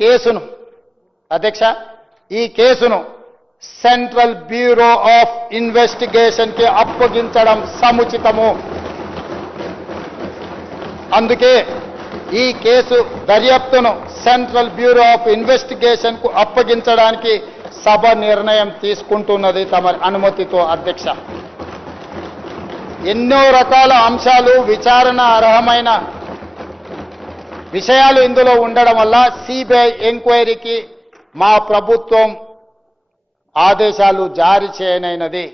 కేసును. అధ్యక్ష ఈ కేసును సెంట్రల్ బ్యూరో ఆఫ్ ఇన్వెస్టిగేషన్కి అప్పగించడం సముచితము. అందుకే ఈ కేసు దర్యాప్తును సెంట్రల్ బ్యూరో ఆఫ్ ఇన్వెస్టిగేషన్కు అప్పగించడానికి సభ నిర్ణయం తీసుకుంటున్నది తమ అనుమతితో అధ్యక్ష. ఎన్నో రకాల అంశాలు విచారణ అర్హమైన విషయాలు ఇందులో ఉండడం వల్ల సిబిఐ ఎంక్వైరీకి మా ప్రభుత్వం ఆదేశాలు జారీ చేయనైనది.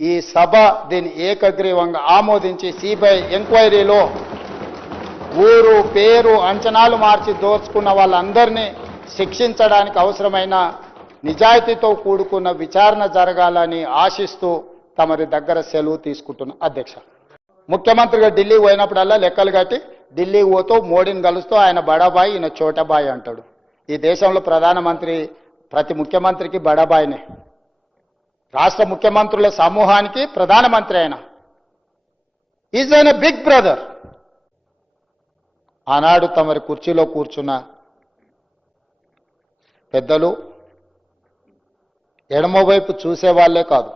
ఈ సభ దీన్ని ఏకగ్రీవంగా ఆమోదించి సిబిఐ ఎంక్వైరీలో ఊరు పేరు అంచనాలు మార్చి దోచుకున్న వాళ్ళందరినీ శిక్షించడానికి అవసరమైన నిజాయితీతో కూడుకున్న విచారణ జరగాలని ఆశిస్తూ తమరి దగ్గర సెలవు తీసుకుంటున్న అధ్యక్ష. ముఖ్యమంత్రిగా ఢిల్లీ పోయినప్పుడల్లా లెక్కలు కట్టి ఢిల్లీకి పోతూ మోడీని కలుస్తూ ఆయన బడాబాయి ఈయన చోటబాయి అంటాడు. ఈ దేశంలో ప్రధానమంత్రి ప్రతి ముఖ్యమంత్రికి బడాబాయినే. రాష్ట్ర ముఖ్యమంత్రుల సమూహానికి ప్రధానమంత్రి ఆయన. ఈజ్ అయిన బిగ్ బ్రదర్ ఆనాడు తమరి కుర్చీలో కూర్చున్న పెద్దలు ఎడమవైపు చూసేవాళ్ళే కాదు.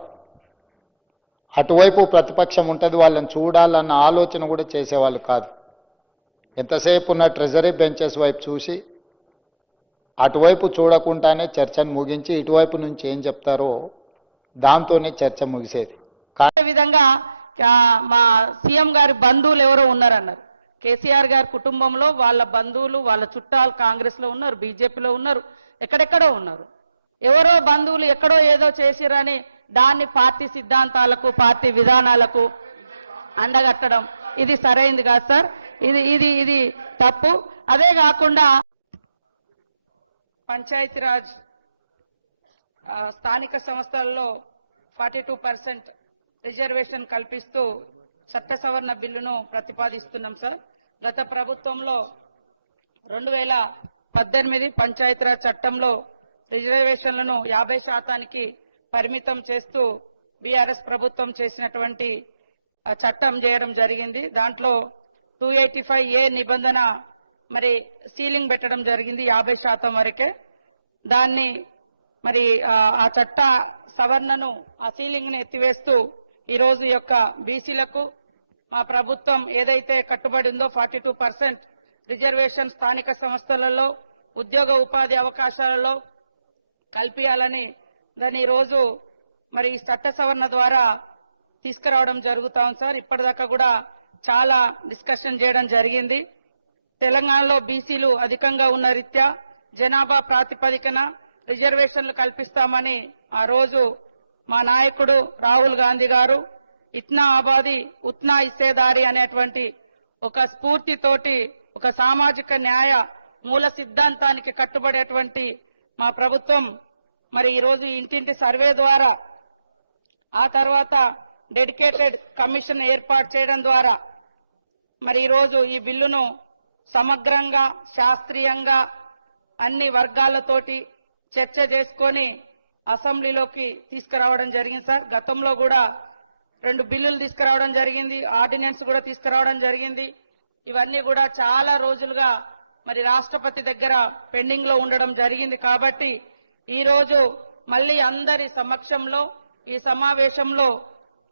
అటువైపు ప్రతిపక్షం ఉంటుంది వాళ్ళని చూడాలన్న ఆలోచన కూడా చేసేవాళ్ళు కాదు. ఎంతసేపు ఉన్న ట్రెజరీ బెంచెస్ వైపు చూసి అటువైపు చూడకుండానే చర్చను ముగించి ఇటువైపు నుంచి ఏం చెప్తారో దాంతోనే చర్చ ముగిసేది. అదే విధంగా మా సీఎం గారి బంధువులు ఎవరో ఉన్నారన్నారు. కేసీఆర్ గారి కుటుంబంలో వాళ్ళ బంధువులు వాళ్ళ చుట్టాలు కాంగ్రెస్లో ఉన్నారు బీజేపీలో ఉన్నారు ఎక్కడెక్కడో ఉన్నారు. ఎవరో బంధువులు ఎక్కడో ఏదో చేసిరని దాన్ని పార్టీ సిద్ధాంతాలకు పార్టీ విధానాలకు అండగట్టడం ఇది సరైంది కాదు సార్. ఇది ఇది ఇది తప్పు. అదే కాకుండా పంచాయతీరాజ్ స్థానిక సంస్థల్లో ఫార్టీ టూ పర్సెంట్ రిజర్వేషన్ కల్పిస్తూ చట్ట సవరణ బిల్లును ప్రతిపాదిస్తున్నాం సార్. గత ప్రభుత్వంలో రెండు వేల పద్దెనిమిది పంచాయతీరాజ్ చట్టంలో రిజర్వేషన్లను యాభై శాతానికి పరిమితం చేస్తూ బీఆర్ఎస్ ప్రభుత్వం చేసినటువంటి చట్టం చేయడం జరిగింది. దాంట్లో టూ ఎయిటీ ఫైవ్ ఏ నిబంధన మరి సీలింగ్ పెట్టడం జరిగింది యాభై శాతం వరకే. దాన్ని మరి ఆ, చట్ట సవరణను ఆ సీలింగ్ని ఎత్తివేస్తూ ఈ రోజు యొక్క బీసీలకు మా ప్రభుత్వం ఏదైతే కట్టుబడి ఉందో ఫార్టీ టూ పర్సెంట్ రిజర్వేషన్ స్థానిక సంస్థలలో ఉద్యోగ ఉపాధి అవకాశాలలో కల్పించాలని దాన్ని ఈరోజు మరి ఈ చట్ట సవరణ ద్వారా తీసుకురావడం జరుగుతాం సార్. ఇప్పటిదాకా కూడా చాలా డిస్కషన్ చేయడం జరిగింది. తెలంగాణలో బీసీలు అధికంగా ఉన్న రీత్యా జనాభా ప్రాతిపదికన రిజర్వేషన్లు కల్పిస్తామని ఆ రోజు మా నాయకుడు రాహుల్ గాంధీ గారు ఇత్నా ఆబాది ఉత్నా ఇసేదారి అనేటువంటి ఒక స్ఫూర్తితోటి ఒక సామాజిక న్యాయ మూల సిద్ధాంతానికి కట్టుబడేటువంటి మా ప్రభుత్వం మరి ఈరోజు ఇంటింటి సర్వే ద్వారా ఆ తర్వాత డెడికేటెడ్ కమిషన్ ఏర్పాటు చేయడం ద్వారా మరి ఈరోజు ఈ బిల్లును సమగ్రంగా శాస్త్రీయంగా అన్ని వర్గాలతోటి చర్చ చేసుకొని అసెంబ్లీలోకి తీసుకురావడం జరిగింది సార్. గతంలో కూడా రెండు బిల్లులు తీసుకురావడం జరిగింది ఆర్డినెన్స్ కూడా తీసుకురావడం జరిగింది. ఇవన్నీ కూడా చాలా రోజులుగా మరి రాష్ట్రపతి దగ్గర పెండింగ్లో ఉండడం జరిగింది కాబట్టి ఈ రోజు మళ్ళీ అందరి సమక్షంలో ఈ సమావేశంలో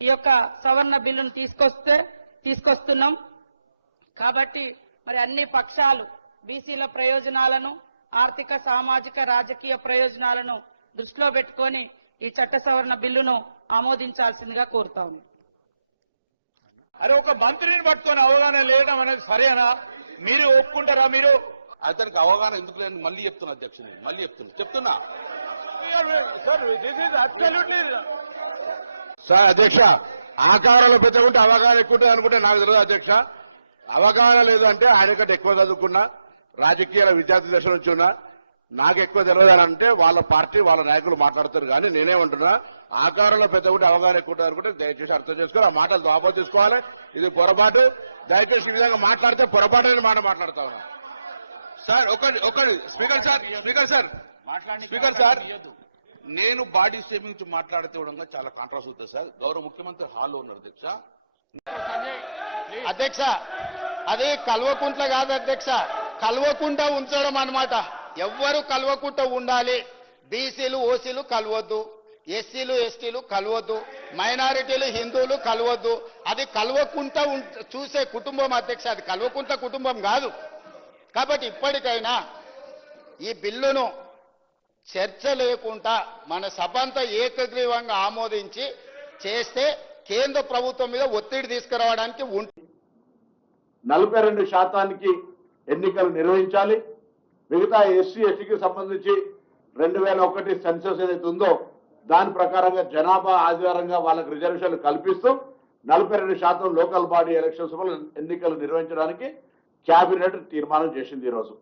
ఈ యొక్క సవరణ బిల్లును తీసుకొస్తే తీసుకొస్తున్నాం. కాబట్టి మరి అన్ని పక్షాలు బీసీల ప్రయోజనాలను ఆర్థిక సామాజిక రాజకీయ ప్రయోజనాలను దృష్టిలో పెట్టుకొని ఈ చట్ట సవరణ బిల్లును ఆమోదించాల్సిందిగా కోరుతా ఉన్నాం. అరే ఒక మంత్రిని పట్టుకొని అవగాహన లేయడం అనేది సరేనా? మీరు ఒప్పుకుంటారా మీరు? అతనికి అవగాహన ఎందుకు లేని మళ్ళీ చెప్తున్నా అధ్యక్షుని మళ్ళీ చెప్తున్నా. చెప్తున్నా. సార్ అధ్యక్ష ఆకారంలో పెద్దకుంటే అవగాహన ఎక్కువ అనుకుంటే నాకు తెలియదు అధ్యక్ష. అవగాహన లేదు అంటే ఆయన కంటే ఎక్కువ చదువుకున్నా రాజకీయ విద్యార్థి దశ నుంచి ఉన్నా నాకు ఎక్కువ తెలియదు అని అంటే వాళ్ళ పార్టీ వాళ్ళ నాయకులు మాట్లాడతారు కానీ నేనేమంటున్నా ఆకారంలో పెద్దకుంటే అవగాహన ఎక్కువ ఉంటుంది అనుకుంటే దయచేసి అర్థం చేసుకోవాలి. ఆ మాటలు దాబో చేసుకోవాలి ఇది పొరపాటు. దయచేసి ఈ విధంగా మాట్లాడితే పొరపాటు అనే మాట మాట్లాడతా ఉన్నా. సార్ ఒకటి ఒకటి. Speaker sir speaker sir. Speaker sir నేను బాడీ స్టేమింగ్ మాట్లాడితే చాలా కాంట్రాస్ట్ అవుతుంది సార్. గౌరవ ముఖ్యమంత్రి హాల్లో ఉన్నారు అధ్యక్ష అధ్యక్ష అది కల్వకుంట్ల కాదు అధ్యక్ష. కల్వకుంట ఉంచడం అన్నమాట. ఎవ్వరు కల్వకుంట ఉండాలి. బీసీలు ఓసీలు కలవద్దు. ఎస్సీలు ఎస్టీలు కలవద్దు. మైనారిటీలు హిందువులు కలవద్దు. అది కలవకుండా ఉం- చూసే కుటుంబం అధ్యక్ష. అది కలవకుండా కుటుంబం కాదు. కాబట్టి ఇప్పటికైనా ఈ బిల్లును చర్చ లేకుండా మన సభ అంతా ఏకగ్రీవంగా ఆమోదించి చేస్తే కేంద్ర ప్రభుత్వం మీద ఒత్తిడి తీసుకురావడానికి ఉంటుంది నలభై రెండు శాతానికి ఎన్నికలు నిర్వహించాలి. మిగతా ఎస్సీ ఎస్టీకి సంబంధించి రెండు వేల ఒకటి సెన్సస్ ఏదైతే ఉందో దాని ప్రకారంగా జనాభా ఆధారంగా వాళ్ళకి రిజర్వేషన్లు కల్పిస్తూ నలభై రెండు శాతం లోకల్ బాడీ ఎలక్షన్స్ ఎన్నికలు నిర్వహించడానికి కేబినెట్ తీర్మానం చేసింది ఈరోజు